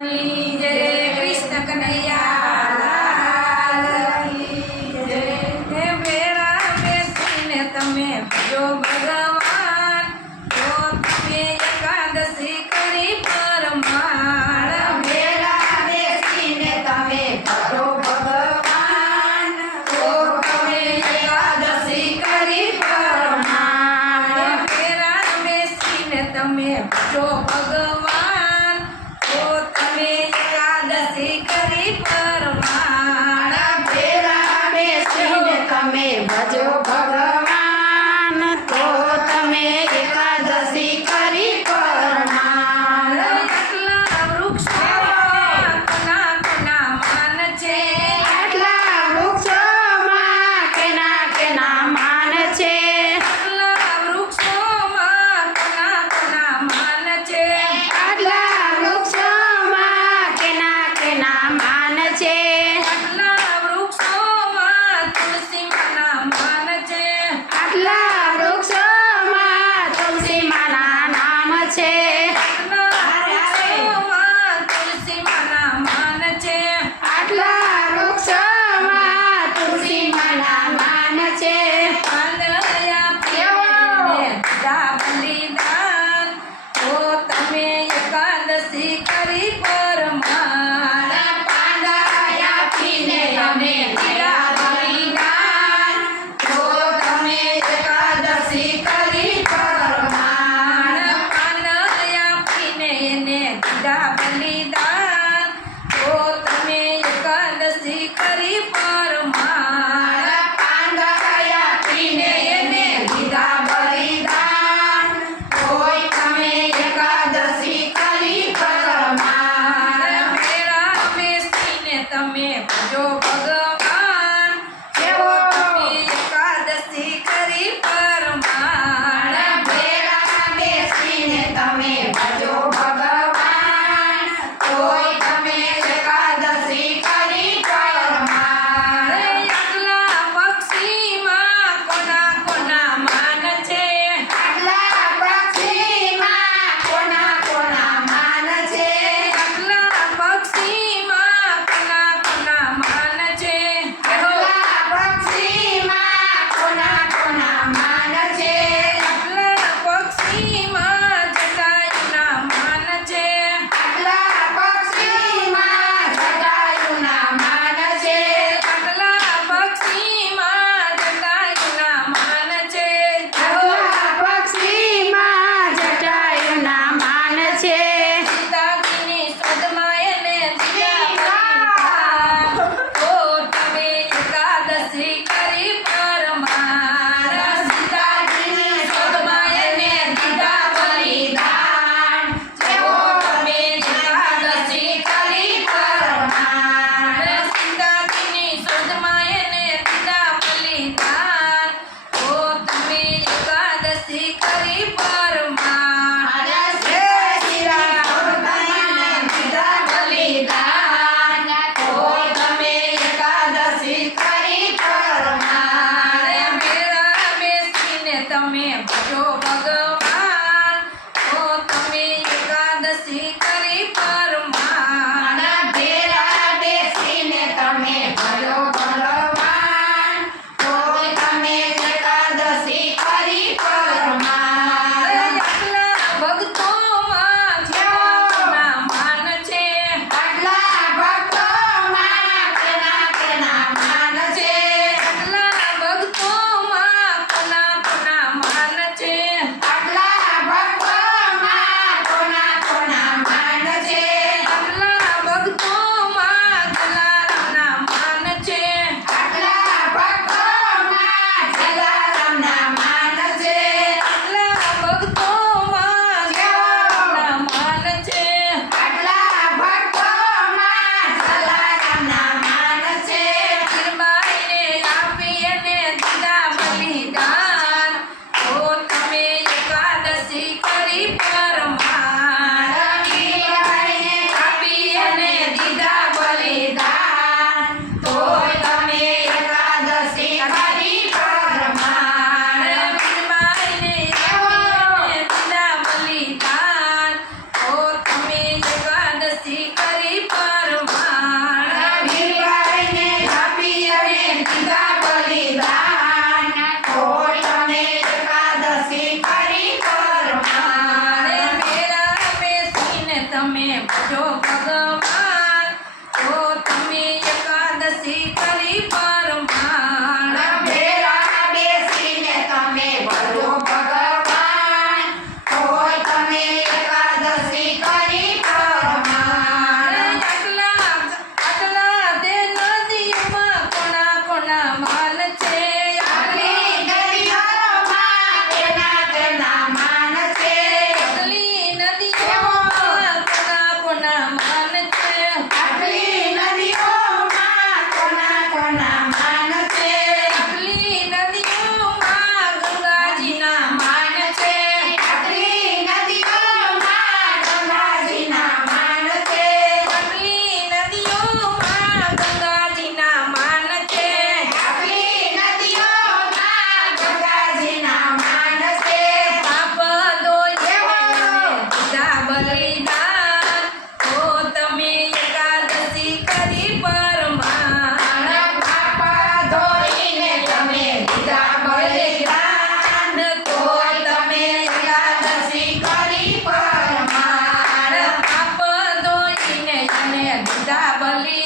જય કૃષ્ણ કનૈયા લાલ કી જય। હે વેળા બેસીને તમે ભજો ભગવાન, તો તમે એકાદશી કરી પરમાણ। વેળા બેસીને તમે ભજો ભગવાન, તો તમે એકાદશી કરી પરમાણ। વેળા બેસીને તમે ભજો ભગવાન, તો તમે એકાદશી કરી પરમાણ। વેળા બેસીને તમે ભજો ભગવાન, તો તમે એકાદશી કરી પરમાણ। આટલા વૃક્ષોમાં કોના કોના માન છે? આટલા વૃક્ષોમાં કેના કેના માન છે? આટલા વૃક્ષોમાં કોના કોના માન છે? આટલા વૃક્ષોમાં કેના કેના માન છે? આટલા વૃક્ષોમાં તુલસી માના માન છે। આટલા વૃક્ષોમાં તુલસી માના નામ છે। આટલા વૃક્ષોમાં તુલસી માના માન છે। આટલા વૃક્ષોમાં તુલસી માના માન છે। પાંદડા પીને દીધા બલિદાન, તો તમે એકાદશી કરી પરમાણ। પાંદડા જો ભગવાન તો તમે એકાદશી કરી પરમાણ ભેરા બેસીને તમે ભજો ભગવાન તોય તમે એકાદશી કરી પરમાણ આટલા તે નદીમાં કોના કોના માન છે આટલી નદીઓમાં તેના તેના માન છે આટલી નદીઓમાં કોના કોના માન છે આટલી નદીઓમાં કોના કોના માન છે આટલી નદીઓમાં ગંગાજીના માન છે આટલી નદીઓમાં ગંગાજીના માન છે આટલી નદીઓમાં ગંગાજીના માન છે આટલી નદીઓમાં ગંગાજીના માન છે પાપ ધોઈને દીધા બલિદાન તો તમે એકાદશી કરી પરમાણ પાપ ધોઈને તમે દીધા બલિદાન તો તમે એકાદશી કરી પરમાણ પાપ ધોઈને અને દીધા બલિદાન